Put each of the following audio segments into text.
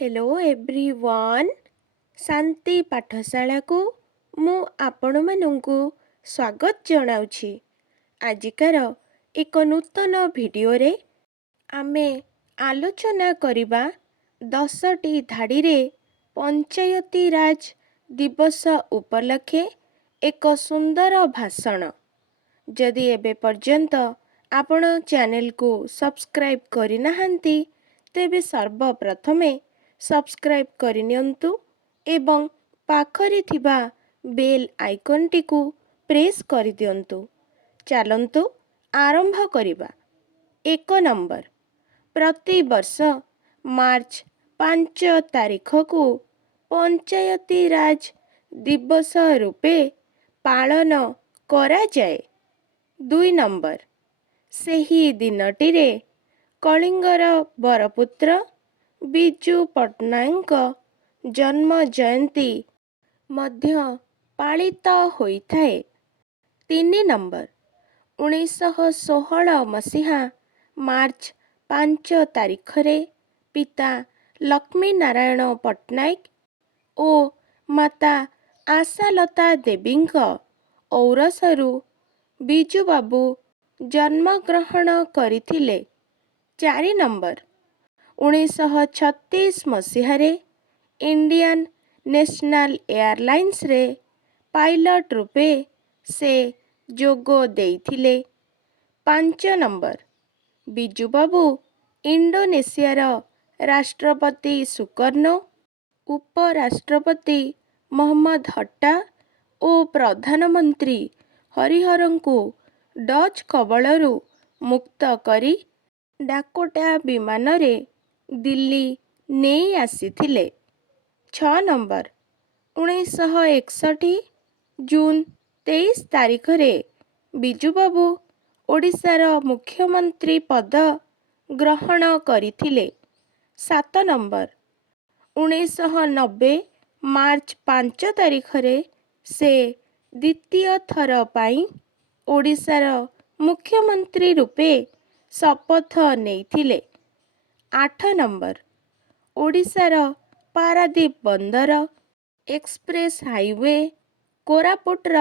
Hello everyone शांति पाठशाला को मु आपण मानंकु स्वागत जनाउछि। आजिकार एक नूतन वीडियो रे आमे आलोचना करिबा 10टी धाड़ी रे पंचायती राज दिवस उपलक्षे एक सुंदर भाषण। जदि एबे पर्यंत आपण चैनल को सब्सक्राइब करि नाहंती तेबे सर्वप्रथमे सब्सक्राइब करिनियंतु एवं पाखरे थिबा बेल आइकन टिकु प्रेस करिदियंतु। चलंतु आरंभ करिबा। 1 नंबर प्रति वर्ष मार्च 5 तारीख को पंचायती राज दिवस रूपे पालन करा जाए। 2 नंबर सेही दिनटिरे कलिंगर बरपुत्र बिजू पट्टनायक जन्म जयंती मध्य पालित होइथाए। 3 नंबर 1916 मसीहा मार्च 5 तारीख रे पिता लक्ष्मी नारायण पट्टनायक ओ माता आशालता देवींक औरसरू बिजू बाबू जन्मग्रहण करिथिले। 4 नंबर 1936 मसीहारे इंडियन नेशनल एयरलाइंस रे पायलट रूपे से जोगो देइथिले। 5 नंबर बिजू बाबू इंडोनेशियार राष्ट्रपति सुकर्णो उपराष्ट्रपति मोहम्मद हट्टा ओ प्रधानमंत्री हरिहरंकु डच कबलरू मुक्त करी डाकोटा विमान रे दिल्ली नेई आसीथिले। 6 नंबर 1961 जून 23 तारीख रे बिजू बाबू ओडिशार मुख्यमंत्री पद ग्रहण करिथिले। 7 नंबर 1990 मार्च 5 तारीख रे से द्वितीय थर पाई ओडिशार मुख्यमंत्री रूपे शपथ नेइथिले। 8 नंबर ओडिशार पारादीप बंदर एक्सप्रेस हाईवे कोरापुटर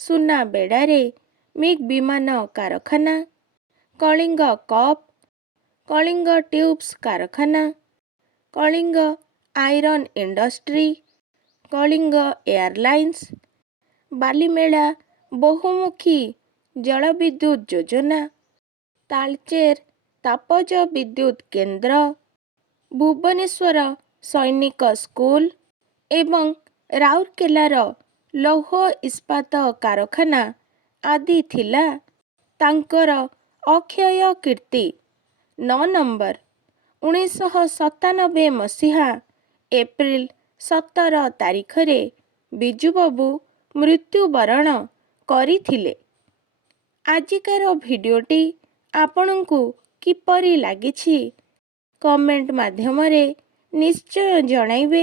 सुनाबेड़ारे मिग विमान कारखाना कलिंग कप कलिंग ट्यूब्स कारखाना Kalinga iron industry Kalinga airlines Balimela बहुमुखी जलविद्युत योजना तालचेर तापज विद्युत केंद्र भुवनेश्वर सैनिक स्कूल एवं राउरकेलार लौह इस्पात कारखाना आदि थिला तांकर अक्षय कीर्ति। 9 नंबर 1997 मसीहा एप्रिल 17 तारीख रे बिजू बाबू मृत्युवरण करिथिले। आजिकार भिडियोटी आपणंकु किपरि लागिछि कमेंट माध्यम रे निश्चय जणाइबे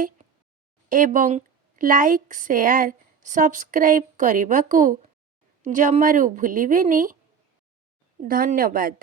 एवं लाइक शेयर सब्सक्राइब करने को जमारू भूलिबेनी। धन्यवाद।